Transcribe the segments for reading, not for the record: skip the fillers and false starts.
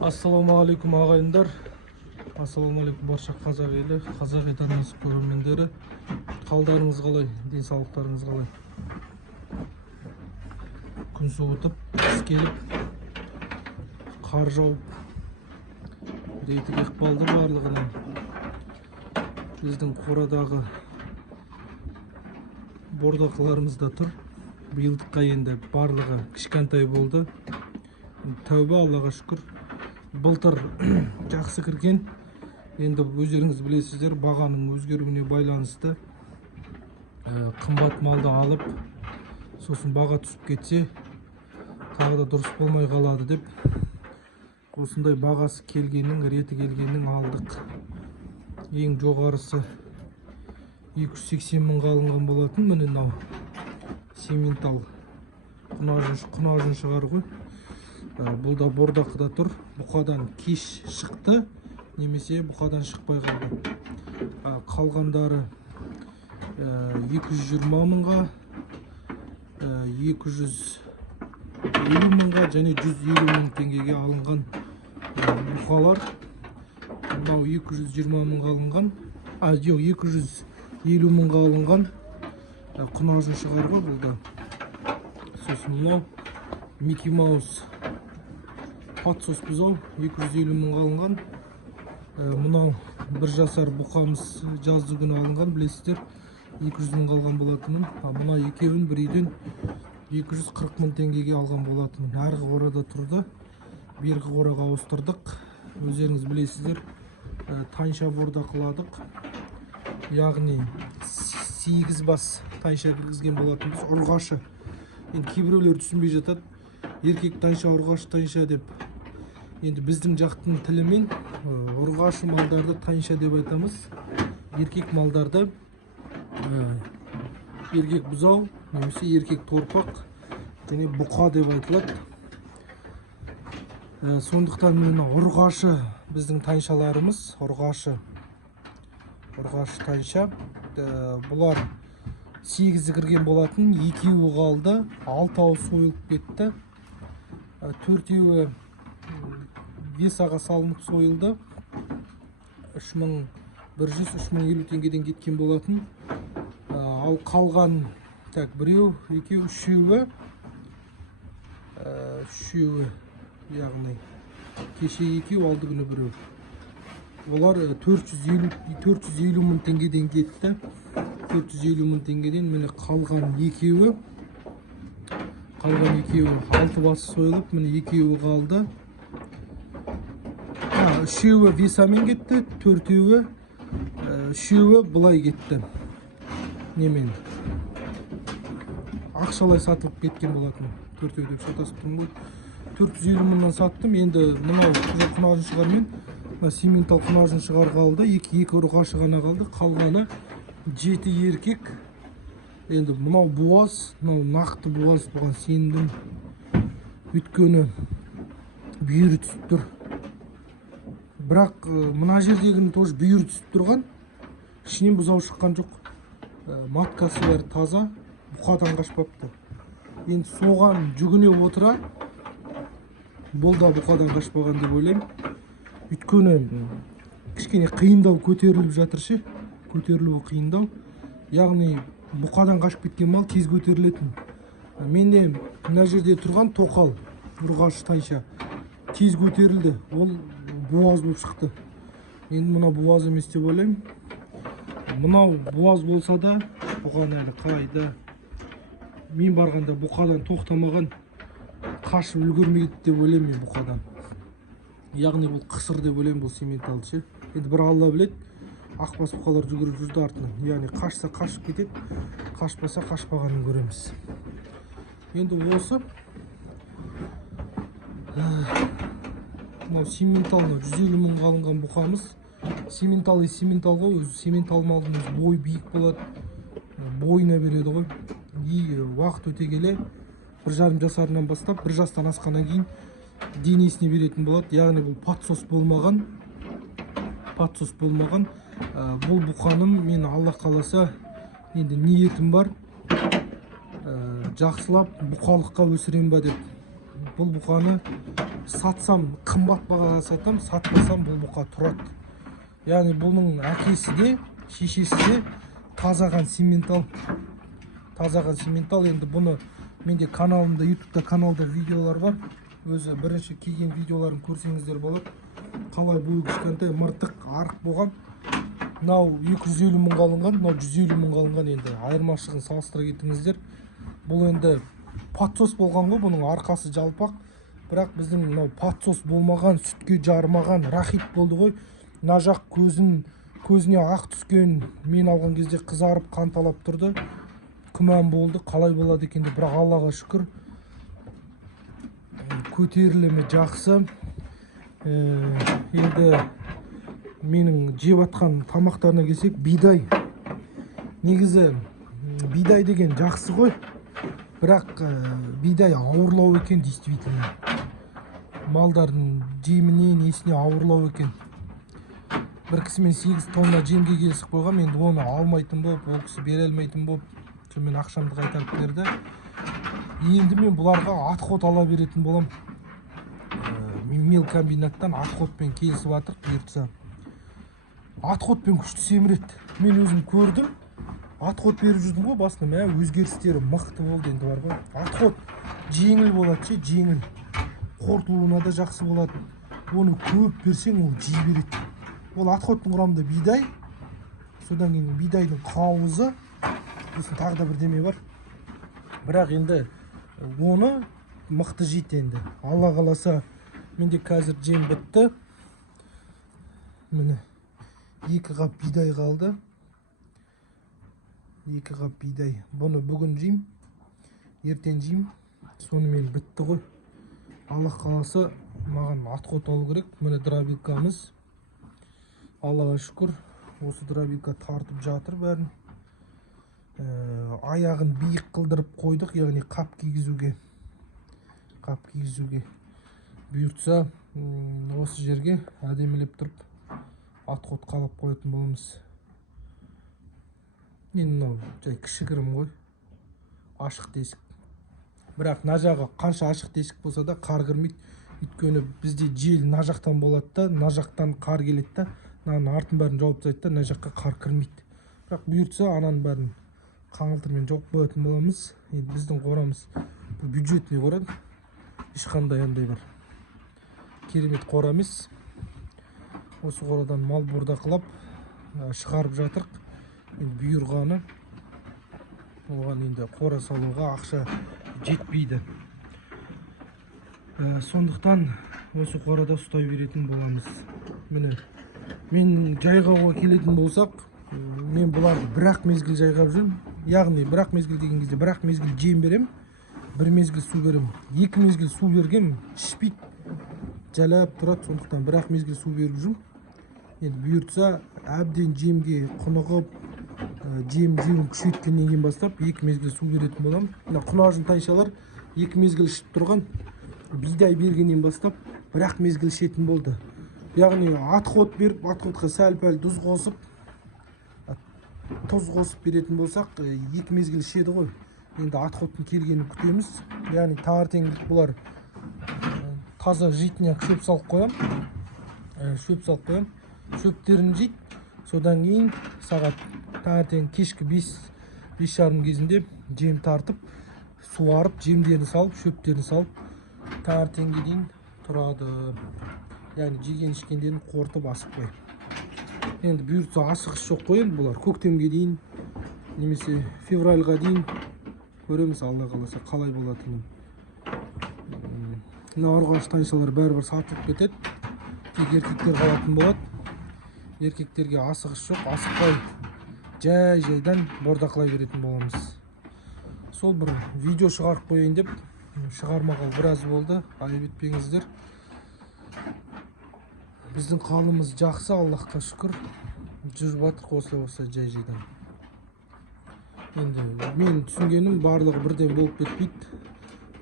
Ассалаумағалейкум ағайындар. Ассалаумағалейкум барша қазақ елі, қазақ етанасы көрермендері. Қалдарыңыз қалай, денсаулықтарыңыз қалай? Күн суытып, қыс келіп, қар жауып, рейтік ықпалды барлығынан. Біздің қорадағы бордақыларымыз да тұр. Биылдыққа енді барлығы кішкентай болды. Тәуба, Аллаға шүкір. Былтыр жақсы кірген. Енді өздеріңіз білесіздер, бағаның өзгеруіне байланысты қымбат малды алып, сосын баға түсіп кетсе, тағы да дұрыс болмай қалады деп, осындай бағасы келгеннің, реті келгеннің алдық. Ең жоғарысы 280 мыңға алынған болатын. Міне мынау сементал құнажын шығар ғой. Бұл да бордақыда тұр. Бұқадан кеш шықты, немесе бұқадан шықпай қалды. Қалғандары 220 мыңға, 250 мыңға және 150 мың теңгеге алынған бұқалар. Мынау 220 мыңға алынған, 250 мыңға алынған құнажын шығар ғой бұл да. Сосын мынау Микки Маус патсос бұзау 250 мыңға алынған. Мынау бір жасар бұқамыз жазды күні алынған, білесіздер, 200 мыңға алған болатынмын. Мына екеуін бір үйден 240 мың теңгеге алған болатынмын. Арғы қорада тұрды, бергі қораға ауыстырдық. Өздеріңіз білесіздер, тайынша бордақыладық. Яғни 8 бас тайынша кіргізген болатынбыз. Ұрғашы. Енді кейбіреулер түсінбей жатады. Еркек тайынша, ұрғашы тайынша деп. Енді біздің жақтың тілімен ұрғашы малдарды тайынша деп айтамыз. Еркек малдарды еркек бұзау, немесе еркек торпақ және бұқа деп айтылады. Сондықтан ұрғашы біздің тайыншаларымыз, ұрғашы тайынша. Бұлар 8-і кірген болатын, 2-і қалды, 6-ы сойылып кетті. 4-і весаға салынып сойылды. 3100-3050 теңгеден кеткен болатын. Ал қалған біреу, екеу, үшеуі, яғни кеше екеу, алды күні біреу. Олар 450 мың теңгеден кетті. 450 мың теңгеден міне қалған екеуі 6 басы сойылып, міне екеуі қалды. Үшеуі весамен кетті, 4-і, үшеуі бұлай кетті. Немен? Ақшалай сатылып кеткен болатын. 4-і деп сатасып тұрмын ғой. 450 мыңнан саттым. Енді мынау құнажын шығармен, сементал құнажын шығар қалды. 2 ұрғашы ғана қалды. Қалғаны 7 еркек. Енді мынау буаз, мынау нақты буаз, бұған сендім. Өйткені бүйірі түсіп тұр. Бірақ мына жердегінің тоже бүйір түсіп тұрған, ішінен бұзау шыққан жоқ. Маткасы бәрі таза, бұқадан қашпапты. Енді соған жүгіне отыра, бұл да бұқадан қашпаған деп ойлаймын. Өйткені кішкене қиындау көтеріліп жатыр ше, көтерілуі қиындау. Яғни бұқадан қашып кеткен мал тез көтерілетін. Менде мына жерде тұрған тоқал, ұрғашы тайынша тез көтерілді. Ол буаз болып шықты. Енді мына буаз емес деп ойлаймын. Мынау буаз болса да, бұған әлі қайда. Мен барғанда бұқадан тоқтамаған, қашып үлгермейді деп ойлаймын мен бұқадан. Яғни бұл қысыр деп ойлаймын, бұл сементал ше. Енді бір Алла біледі, ақбас бұқалар жүгіріп жүрді артынан. Яғни қашса қашып кетеді, қашпаса қашпағанын көреміз. Енді осы мынау сементал 150 мыңға алынған бұқамыз. Сементал ғой, өзі сементал малдың өзі бой биік болады, бойына береді ғой. Уақыт өте келе 1,5 жасарынан бастап 1 жастан асқаннан кейін денесіне беретін болады. Яғни бұл патсос болмаған. Бұл бұқаным мен Алла қаласа енді ниетім бар, жақсылап бұқалыққа өсірем ба деп бұл бұқаны сатсам қымбат бағаға сатам, сатпасам бұл бұқа тұрады. Яғни бұның әкесі де, шешесі де тазаған симментал. Тазаған симментал. Енді бұны менде каналымда, ютубта каналда видеолар бар. Өзі бірінші келген видеоларын көрсеңіздер болады. Қалай бұл кішкентай мыртық арық болған. Мынау 250 мыңға алынған, мынау 150 мыңға алынған. Енді айырмашылығын салыстыра кетіңіздер. Бұл енді подсос болған ғой, бұның арқасы жалпақ. Бірақ біздің мынау подсос болмаған, сүтке жармаған рахит болды ғой. Мына жақ көзіне ақ түскен, мен алған кезде қызарып қанталап тұрды. Күмән болды, қалай болады екен деп, бірақ Аллаға шүкір көтерілімі жақсы. Енді менің жеп атқан тамақтарына келсек, бидай. Негізі бидай деген жақсы ғой, бірақ бидай ауырлау екен действительно. Малдардың жеміне, несіне ауырлау екен. Бір кісімен 8 тонна жемге келісіп қойғам, енді оны алмайтын болып, ол кісі бере алмайтын болып, мен ақшамды қайтарып берді. Енді мен бұларға отход ала беретін болам. Мел комбинаттан отходпен келісіп атыр, бұйыртса. Отходпен күшті семіреді. Мен өзім көрдім. Отход беріп жүрдім ғой басында, өзгерістері мықты болды енді бар ғой. Отход жеңіл болады, жеңіл. Қорытылуына да жақсы болады. Оны көп берсең, ол жей береді. Ол отходтың құрамында бидай, содан кейін бидайдың қауызы, сосын тағы да бірдеме бар. Бірақ енді оны мықты жейді енді. Алла қаласа, менде қазір жем бітті. Міне 2 қап бидай қалды. 2 қап бидай. Бұны бүгін жейм, ертең жейм. Сонымен бітті ғой. Алла қаласа, маған отход алу керек. Міне дробилкамыз. Аллаға шүкір, осы дробилка тартып жатыр бәрін. Аяғын биік қылдырып қойдық, яғни қап кигізуге. Бұйыртса, осы жерге әдемілеп тұрып, отход қалап қоятын боламыз. Енді мынау жай кішігірім ғой, ашық тесік. Бірақ мына жағы қанша ашық тесік болса да қар кірмейді. Өйткені бізде жел мына жақтан болады да, мына жақтан қар келеді да, мынаның артын бәрін жауып тастайды да, мына жаққа қар кірмейді. Бірақ бұйыртса, ананың бәрін қаңылтырмен жауып қоятын боламыз. Енді біздің қорамыз бюджетный қора, ешқандай андай бар. Керемет қора емес. Осы қорадан мал бордақылап шығарып жатырық. Енді бұйырғаны, оған енді қора салуға ақша жетпейді. Сондықтан осы қорада ұстай беретін боламыз. Міне, мен жайғауға келетін болсақ, мен бұларды бір-ақ мезгіл жайғап жүрмін. Яғни бір-ақ мезгіл деген кезде бір-ақ мезгіл жем берем, бір мезгіл су берем. 2 мезгіл су бергем, ішпейді, жалап тұрады. Сондықтан бір-ақ мезгіл су беріп жүрмін. Енді бұйыртса, әбден жемге құнығып, жем күшейткеннен кейін бастап 2 мезгіл су беретін болам. Мына құнажын тайшалар 2 мезгіл ішіп тұрған, бидай бергеннен бастап бір-ақ мезгіл ішетін болды. Яғни отход беріп, отходқа сәл-пәл тұз қосып беретін болсақ, 2 мезгіл ішеді ғой. Енді отходтың келгенін күтеміз. Яғни таңертеңгілік бұлар таза жейтіне шөп салып қоям. Шөптерін жейді. Содан кейін сағат таңертең кешкі 5:30 кезінде жем тартып, суарып, жемдерін салып, шөптерін салып, таңертеңге дейін тұрады. Яғни жеген ішкендерін қорытып асып қой. Енді бұйыртса асығыс жоқ қой, бұлар көктемге дейін, немесе февральға дейін көреміз, Алла қаласа қалай болатынын. Мына ұрғаш тайшалар бәрібір сатылып кетеді. Тек еркектер қалатын болады. Еркектерге асығыс жоқ, асықпай жай-жайдан бордақылай беретін боламыз. Сол бір видео шығарып қойайын деп, шығармағалы біраз болды, айып етпеңіздер. Біздің қалымыз жақсы, Аллахқа шүкір. Жүріп жатырық осылай жай-жайдан. Енді мен түсінгенім барлығы бірден болып кетпейді.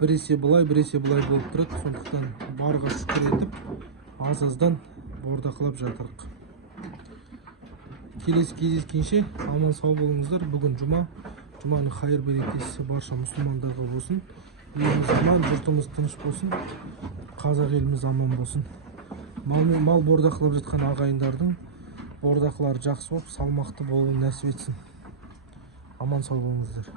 Біресе былай болып тұрады. Сондықтан барға шүкір етіп, аз-аздан бордақылап жатырық. Келесі кездескенше аман сау болыңыздар. Бүгін жұма. Жұманың хайыр берекесі барша мұсылмандарға болсын. Еліміз аман, жұртымыз тыныш болсын. Қазақ еліміз аман болсын. Мал бордақылап жатқан ағайындардың бордақылары жақсы болып, салмақты болуын нәсіп етсін. Аман сау болыңыздар.